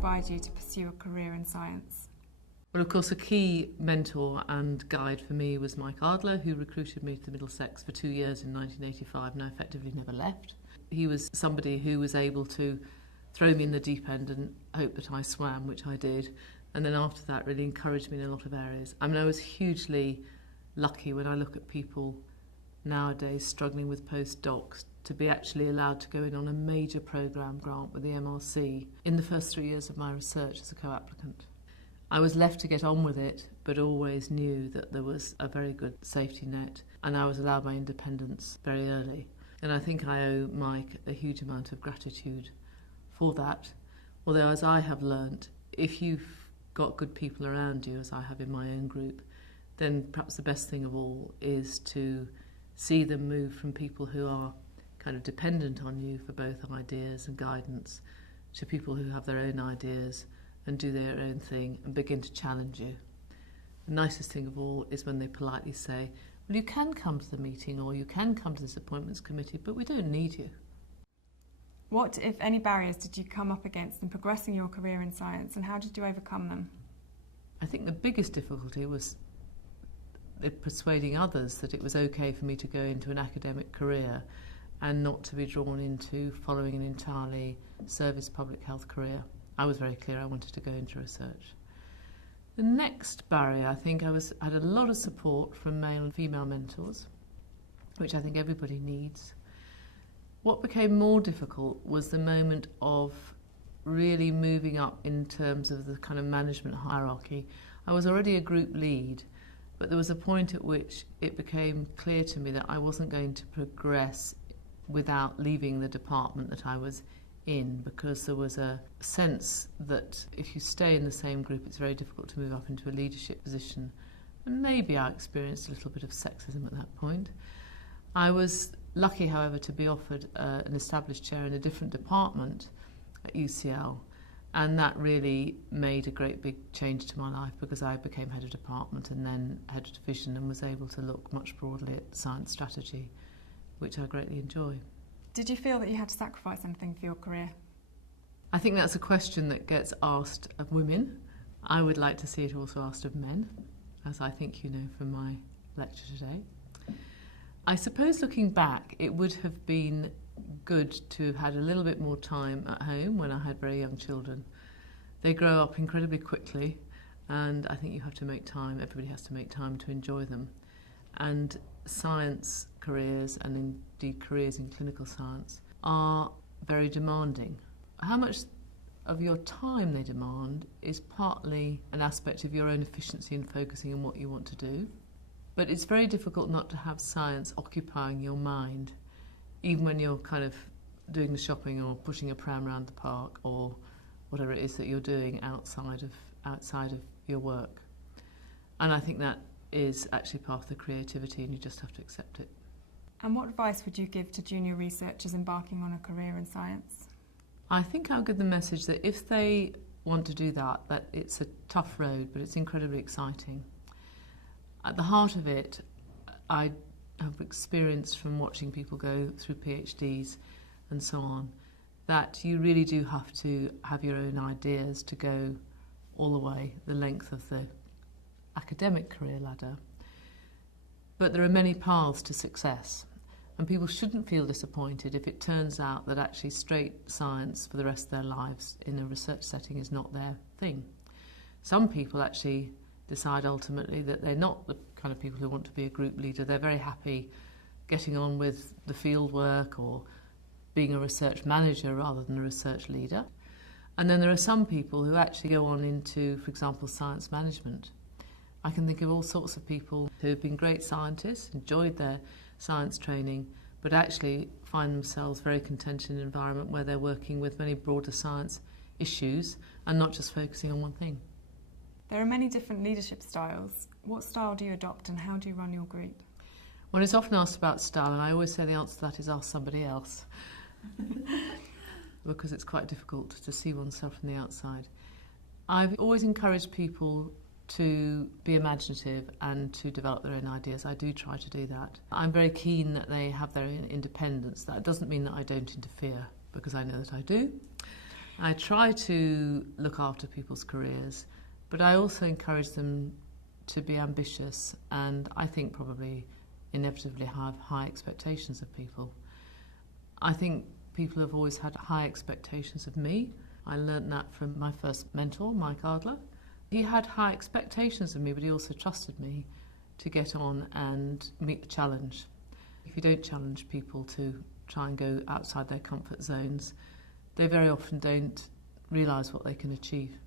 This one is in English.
inspired you to pursue a career in science? Well, of course, a key mentor and guide for me was Mike Ardler, who recruited me to Middlesex for 2 years in 1985, and I effectively never left. He was somebody who was able to throw me in the deep end and hope that I swam, which I did, and then after that really encouraged me in a lot of areas. I mean, I was hugely lucky when I look at people nowadays struggling with postdocs to be actually allowed to go in on a major programme grant with the MRC in the first 3 years of my research as a co-applicant. I was left to get on with it, but always knew that there was a very good safety net, and I was allowed my independence very early. And I think I owe Mike a huge amount of gratitude for that. Although, as I have learnt, if you've got good people around you, as I have in my own group, then perhaps the best thing of all is to see them move from people who are kind of dependent on you for both ideas and guidance to people who have their own ideas and do their own thing and begin to challenge you. The nicest thing of all is when they politely say, well, you can come to the meeting or you can come to this appointments committee, but we don't need you. What, if any, barriers did you come up against in progressing your career in science, and how did you overcome them? I think the biggest difficulty was persuading others that it was okay for me to go into an academic career and not to be drawn into following an entirely service public health career. I was very clear I wanted to go into research. The next barrier, I think, had a lot of support from male and female mentors, which I think everybody needs. What became more difficult was the moment of really moving up in terms of the kind of management hierarchy. I was already a group lead, but there was a point at which it became clear to me that I wasn't going to progress without leaving the department that I was in, because there was a sense that if you stay in the same group, it's very difficult to move up into a leadership position. And maybe I experienced a little bit of sexism at that point. I was lucky, however, to be offered an established chair in a different department at UCL, and that really made a great big change to my life, because I became head of department and then head of division and was able to look much broadly at science strategy, which I greatly enjoy. Did you feel that you had to sacrifice anything for your career? I think that's a question that gets asked of women. I would like to see it also asked of men, as I think you know from my lecture today. I suppose looking back, it would have been good to have had a little bit more time at home when I had very young children. They grow up incredibly quickly, and I think you have to make time, everybody has to make time to enjoy them. And science careers, and indeed careers in clinical science, are very demanding. How much of your time they demand is partly an aspect of your own efficiency in focusing on what you want to do. But it's very difficult not to have science occupying your mind, even when you're kind of doing the shopping or pushing a pram around the park or whatever it is that you're doing outside of your work. And I think that is actually part of the creativity, and you just have to accept it. And what advice would you give to junior researchers embarking on a career in science? I think I'll give the message that if they want to do that it's a tough road, but it's incredibly exciting. At the heart of it, I have experienced from watching people go through PhDs and so on, that you really do have to have your own ideas to go all the way, the length of the academic career ladder. But there are many paths to success, and people shouldn't feel disappointed if it turns out that actually straight science for the rest of their lives in a research setting is not their thing. Some people actually decide ultimately that they're not the kind of people who want to be a group leader. They're very happy getting on with the field work or being a research manager rather than a research leader. And then there are some people who actually go on into, for example, science management. I can think of all sorts of people who have been great scientists, enjoyed their science training, but actually find themselves very content in an environment where they're working with many broader science issues and not just focusing on one thing. There are many different leadership styles. What style do you adopt, and how do you run your group? Well, it's often asked about style, and I always say the answer to that is ask somebody else, because it's quite difficult to see oneself from the outside. I've always encouraged people to be imaginative and to develop their own ideas. I do try to do that. I'm very keen that they have their own independence. That doesn't mean that I don't interfere, because I know that I do. I try to look after people's careers, but I also encourage them to be ambitious, and I think probably inevitably have high expectations of people. I think people have always had high expectations of me. I learnt that from my first mentor, Mike Ardler. He had high expectations of me, but he also trusted me to get on and meet the challenge. If you don't challenge people to try and go outside their comfort zones, they very often don't realise what they can achieve.